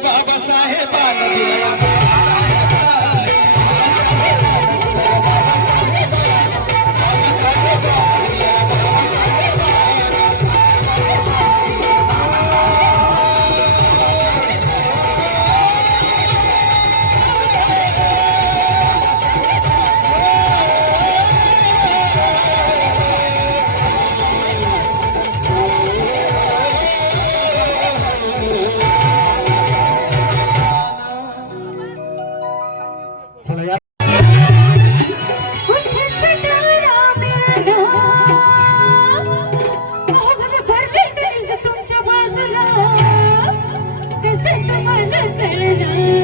बाबासाहेबान दिला चला या भरले कधीच तुमच्या बाजूला कसं तुम्हाला कळलं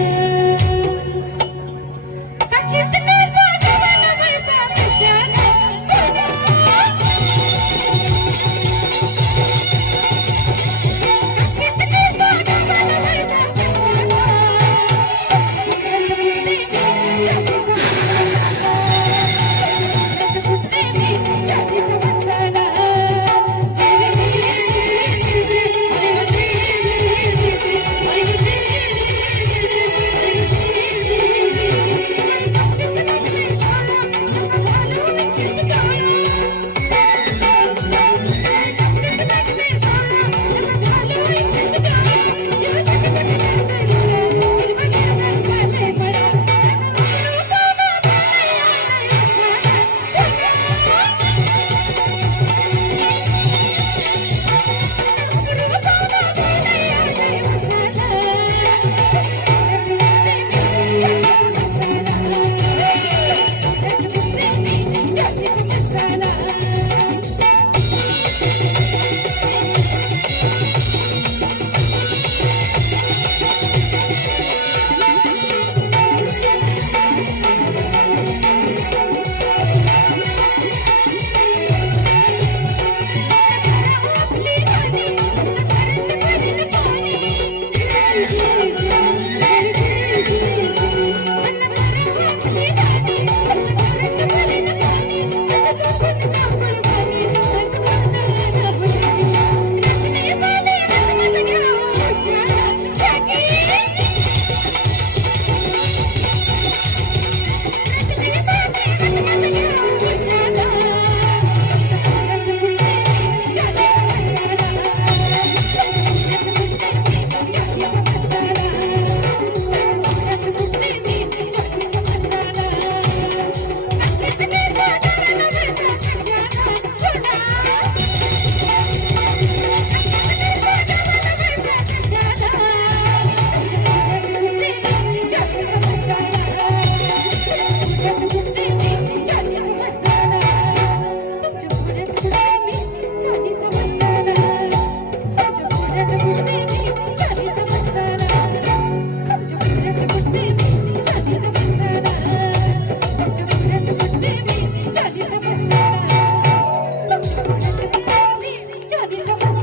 चालीचा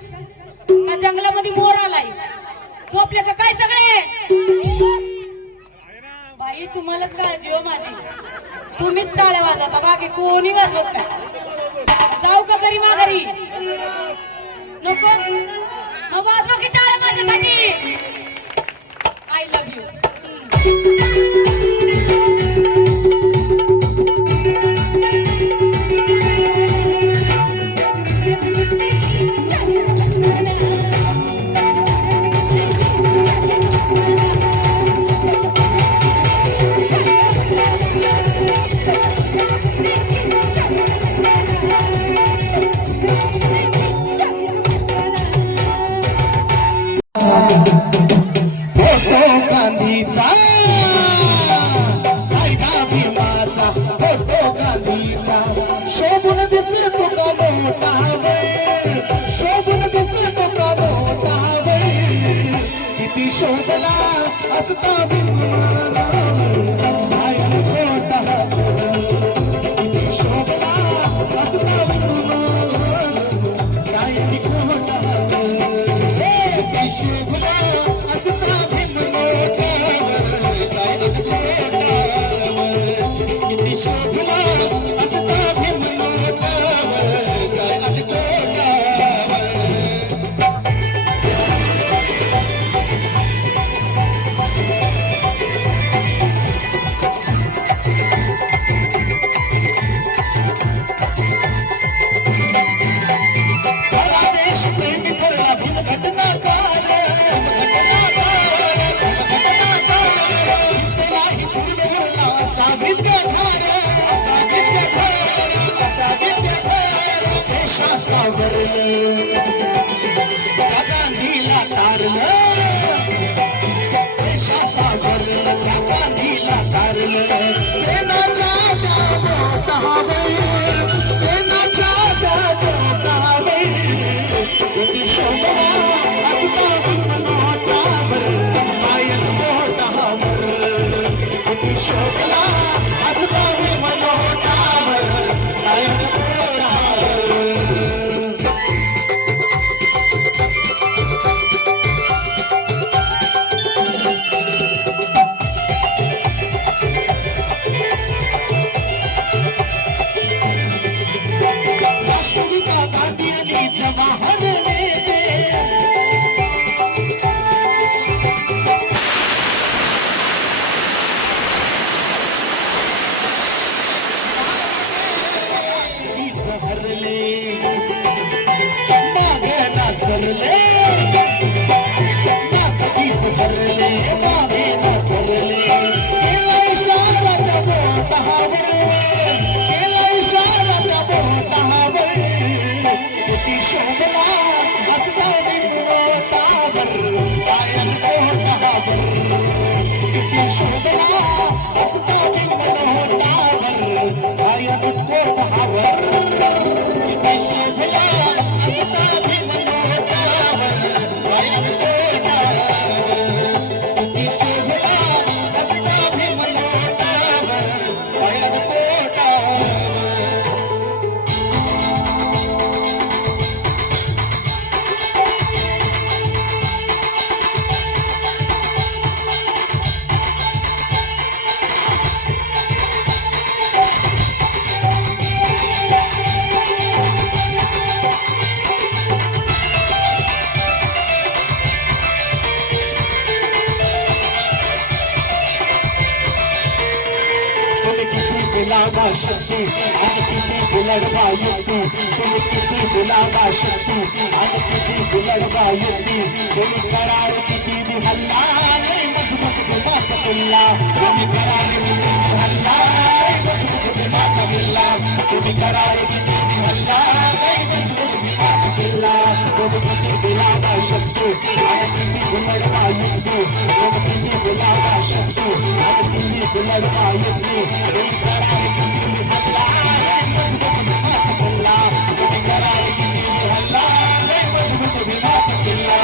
का जंगलामध्ये मोर आलाय झोपले का काय सगळे बाई तुम्हालाच काळजी हो माझी तुम्हीच टाळ्या वाजवता बाकी कोणी वाजवत नाही जाऊ का घरी माघारी नको मग वाजवा की टाळ्या माझ्यासाठी आय लव्ह यू फोटो गांधीचा कायदा भीमाचा फोटो गांधीचा शोभून दिसे तो का मोठा वेळ शोभून दिसे तो का मोठा वेळ किती शोभला असता भीमाना कायम मोठा किती शोभला असता भीमाना कायम मोठा किती शोभला असता किती शोभला असता भीमनोटावर काय अडकोटावर भला देश प्रेमी भरला भीम घटनाकार गांधीला तारलं देशा सावरलं त्या गांधीला तारलं प्रेमाच्या मोठावे प्रेमाच्या मोठावे किती शोभला असता भीमनोटावर पायल मोठावर किती शोभला असता भीमनोटावर पायल मोठावर राष्ट्रपिता गांधी आणि जवाहर नेते हरले मागे नासरले नागीच हरले मागे नासरले केला इशारा त्या बोटावर केला इशारा त्या बोटावर किती शोभला असता भीमनोटावर पायल बोटावर किती शोभला असता भीमनोटावर पायल बोटावर किती शोभला असता भीमनोटावर पायल बोटावर किती शोभला असता भीमनोटावर पायल बोटावर तुम्ही किती गुलाबा शक्ती आणि किती गुलडबा युक्ती तुम्ही किती गुलाबा शक्ती आणि किती गुलडबा युक्ती तुम्ही करार किती बी हल्ला नाही मजबूत भीमाचा किल्ला तुम्ही करार किती बी हल्ला नाही मजबूत भीमाचा किल्ला तुम्ही करार किती बी हल्ला नाही मजबूत भीमाचा किल्ला तुम्ही किती गुलाबा शक्ती आणि किती गुलडबा युक्ती तुम्ही किती गुलाबा शक्ती आणि किती गुलडबा युक्ती तुम्ही करार किती बी हल्ला नाही मजबूत भीमाचा किल्ला तुम्ही करार किती बी हल्ला नाही मजबूत भीमाचा किल्ला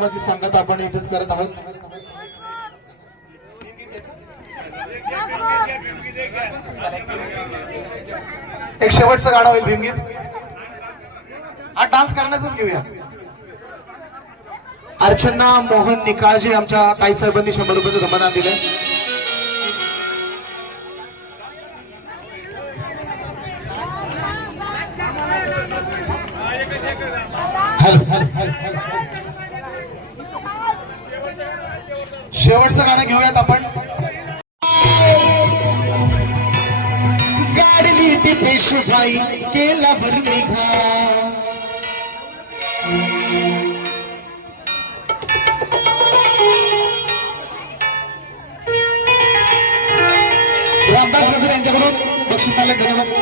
कार्यक्रमाची सांगता आपण इथेच करत आहोत. एक शेवटचं गाणं होईल भीमगीत. हा डान्स करण्याचंच घेऊया. अर्चना मोहन निकाळजे आमच्या ताईसाहेबांनी 100 रुपयाचं धमदान दिलंय. शेवटचं गाणं घेऊयात आपण. गाडली ती पेशवाई केला निघा. रामदास गजरे यांच्याकडून बक्षीस आले. धन्यवाद.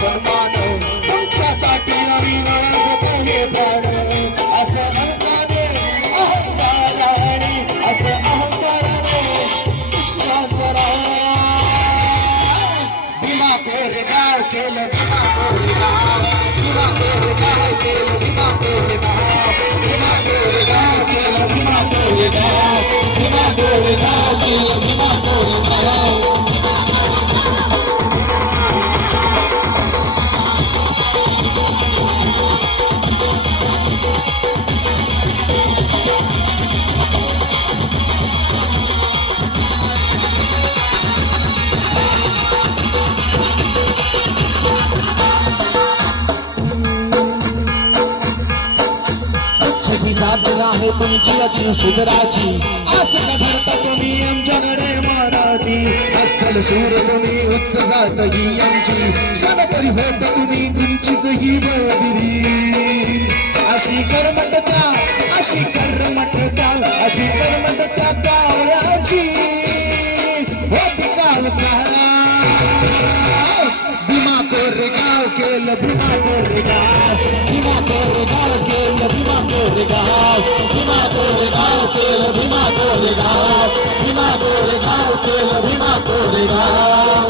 सन्मान तुमच्यासाठी नवीन हे प्राण असं अहंकारे अहंकाराने असं अहंकाराने विश्वासरा भीमा कोरेगाव केलं. भीमा कोरेगाव, भीमा कोरेगाव केलं. भीमा कोरेगाव, भीमा कोरेगाव केलं. भीमा कोरेगाव, भीमा कोरेगाव केलं. भीमा कोरेगाव. आहे तुमची अति सुंदराची आस धरता तुम्ही आमच्याकडे मानाची अस्सल शूर तुम्ही उच्च जात ही यांची सनपरी होत तुम्ही तुमचीच ही बदिरी अशी कर्मट त्या अशी कर्मट त्या अशी कर्मट त्या गावल्याची होती गाव भीमा कोरेगाव केलं. भीमा कोरेगाव, भीमा कोरेगाव केलं. भीमा कोरेगाव, भीमा कोरेगाव केलं. भीमा कोरेगाव, भीमा कोरेगाव केलं. भीमा कोरेगाव.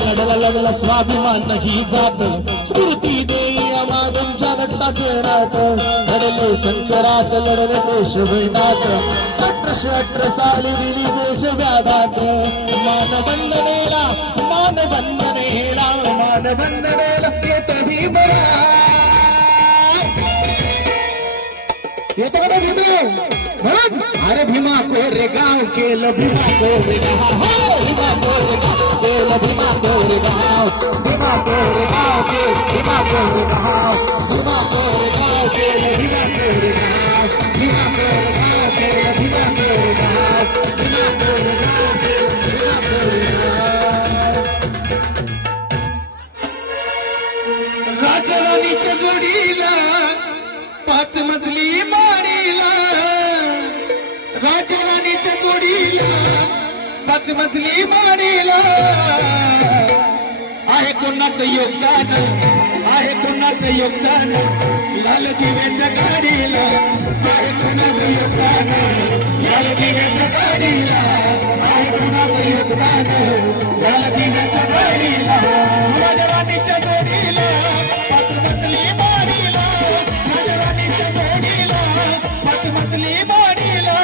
लढला लढला स्वाभिमान ही जात स्फूर्ती देई आम्हा तुमच्या रक्ताचे रात लढले संकरात लढले देश वेदात 1818 साली दिली देश व्याधात मानवंदनेला मानवंदनेला मानवंदनेला येत भीमरा येत का म्हणून अरे भीमा कोरेगाव केलं. भीमा कोरेगाव, भीमा कोरेगाव केलं. भीमा कोरेगाव, भीमा कोरेगाव केलं. भीमा कोरेगाव, भीमा कोरेगाव केलं. भीमा कोरेगाव, भीमा कोरेगाव केलं. भीमा कोरेगाव, भीमा कोरेगाव केलं. भीमा कोरेगाव. राजराणीच्या जोडीला 5 मजली माडीला, राजराणीच्या जोडीला 5 मजली माडीला, आहे कोणाचं योगदान, आहे कोणाचं योगदान, लाल दिव्याच्या गाडीला, आहे कोणाचं योगदान, लाल दिव्याच्या गाडीला, आहे कोणाचं योगदान, लाल दिव्याच्या गाडीला, राजराणीच्या जोडीला 5 मजली माडीला, राजराणीच्या जोडीला 5 मजली माडीला,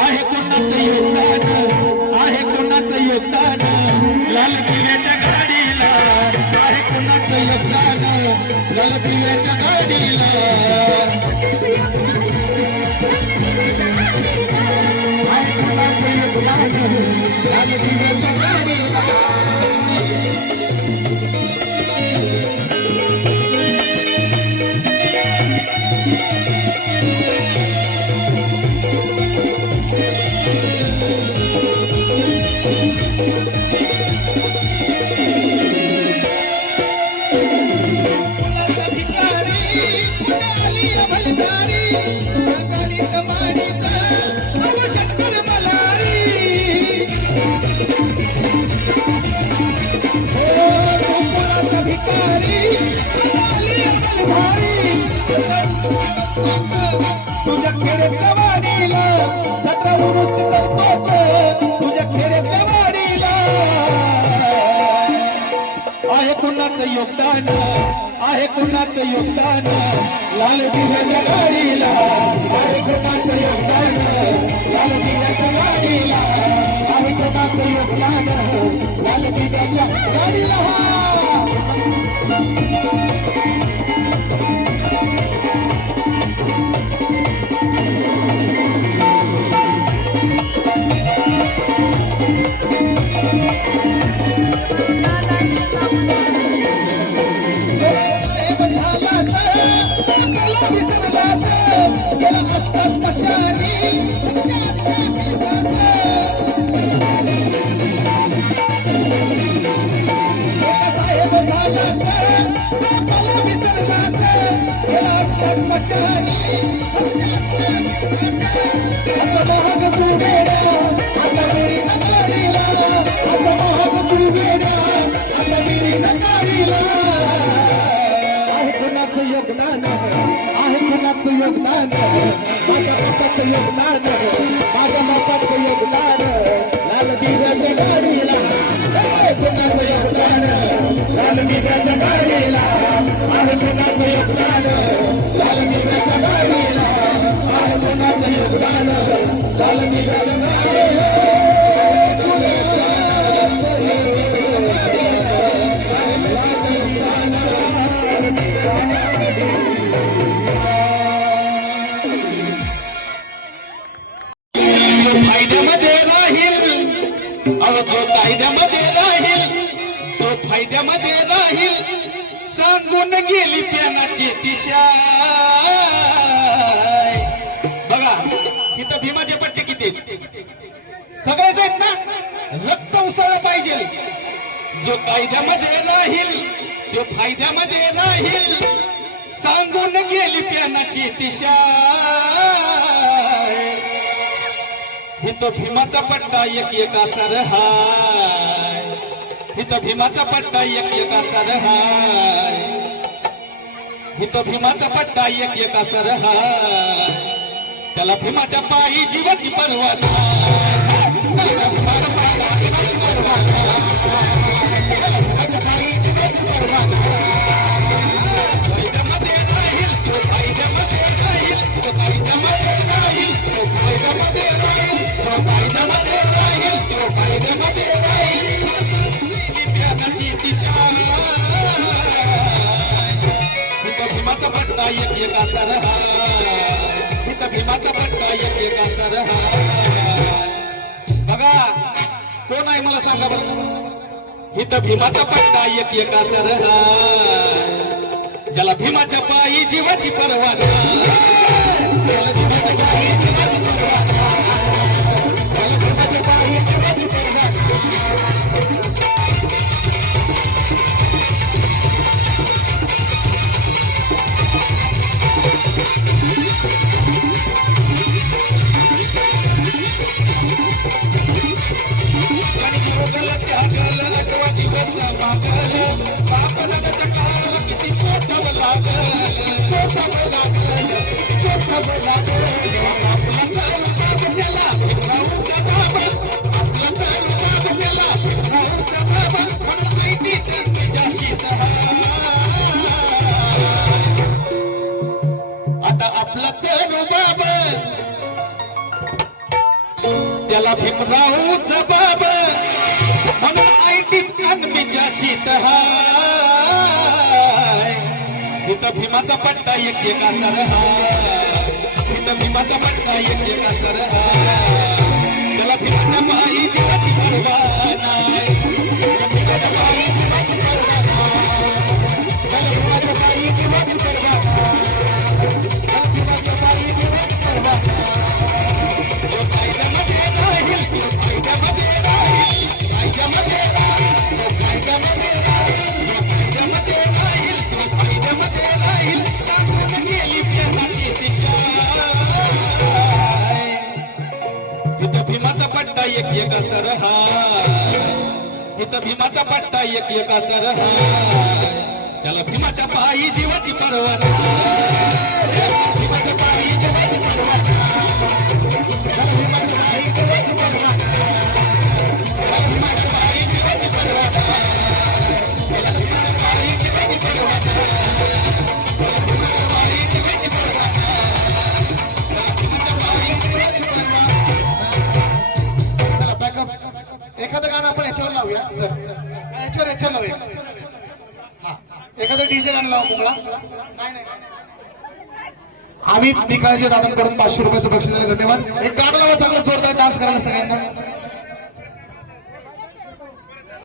आहे कोणाचं योगदान, आहे कोणाचं योगदान, लाल दिव्याच्या गाडीला, आहे कोणाचं योगदान, लाल दिव्याच्या गाडीला, आहे कोणाचं योगदान, लाल दिव्याच्या गाडीला. तुझ्या खेड्यातल्या वाडीला जत्रा उरूस करतोस, तुझ्या खेड्यातल्या वाडीला, आहे कोणाचं योगदान, आहे कोणाचं योगदान, लाल दिव्याच्या गाडीला, आहे कोणाचं योगदान, लाल दिव्याच्या गाडीला, आहे कोणाचं योगदान, लाल दिव्याच्या गाडीला. योगदान, आहे कोणाचं योगदान, माझ्या बापाचं योगदान, माझ्या बापाचं योगदान, लाल दिव्याच्या गाडीला, आहे कोणाचं योगदान, लाल दिव्याच्या गाडीला, आहे कोणाचं योगदान, लाल दिव्याच्या गाडीला, आहे कोणाचं योगदान, लाल दिव्याच्या गाडीला. फायद्यामध्ये राहील, जो कायद्यामध्ये राहील, जो फायद्यामध्ये राहील, सांगून गेली प्यानाची दिशा. बघा इथं भीमाचे पट्टे किती सगळेच आहेत ना, रक्त उसळलं पाहिजे. जो कायद्यामध्ये राहील, जो फायद्यामध्ये राहील, सांगून गेली प्यानाची दिशा. हिथं भीमाचा पट्टा एक सर हाय, हिथं भीमाचा पट्टा एक सर हाय, हिथं भीमाचा पट्टा एक सर हाय, त्याला भीमाच्या पायी जीवाची पर्वा भीमाचा पट्टा एक सर हाय, तिथं भीमाचा पट्टा एक सर हाय. बघा कोण आहे मला सांगा बरं. इथं भीमाचा पट्टा एक सर हाय, ज्याला भीमाच्या पायी जीवाची पर्वा नाही, त्याला भीमाच्या पायी जीवाची पर्वा नाही, त्याला भीमाच्या पायी जीवाची पर्वा नाही. रुबाब लागेल आपला रुबाब त्याला भीमरावचा बाब आपला रुबाब त्याला भीमरावचा बाब म्हणून माहिती जाशीत आता आपलाच रुबाब त्याला भीमरावचा बाब म्हणून ऐटीत मी जाशीत हाय इथं भीमाचा पट्टा एक एका सर इथं भीमाचा पट्टा एक एका सर त्याला भीमाच्या पायी जीवाची पर्वा नाही भीमाच्या पायी जीवाची पर्वा नाही त्याला भीमाच्या पायी जीवाची पर्वा त्याला भीमाच्या पायी जीवाची पर्वा तो फायद्यामध्ये राहील तो फायद्यामध्ये राहील फायद्यामध्ये राहील तो फायद्यामध्ये राहील तो फायद्यामध्ये राहील तो फायद्यामध्ये राहील सांगून गेली प्रेमाची दिशा इथं भीमाचा पट्टा एक एका सर इथं भीमाचा पट्टा एक एका सर त्याला भीमाच्या पायी जीवाची पर्वा नाही भीमाच्या पायी जीवाची पर्वा त्याला भीमाच्या पायी जीवाची पर्वा त्याला भीमाच्या पायी जीवाची पर्वा त्याला भीमाच्या पायी जीवाची पर्वा त्याला भीमाच्या पायी जीवाची पर्वा त्याला भीमाच्या पायी जीवाची पर्वा चला बॅकअप एखादं गाणं आपण याच्यावर लावूया सर याच्यावर लावूया हा एखादं डीजे गाणं लावू मुंगळा नाही आम्ही निकाळचे दादांकडून 500 रुपयाचं बक्षीस दिले धन्यवाद एक गाणं लावा चांगलं जोरदार डान्स करायला सगळ्यांना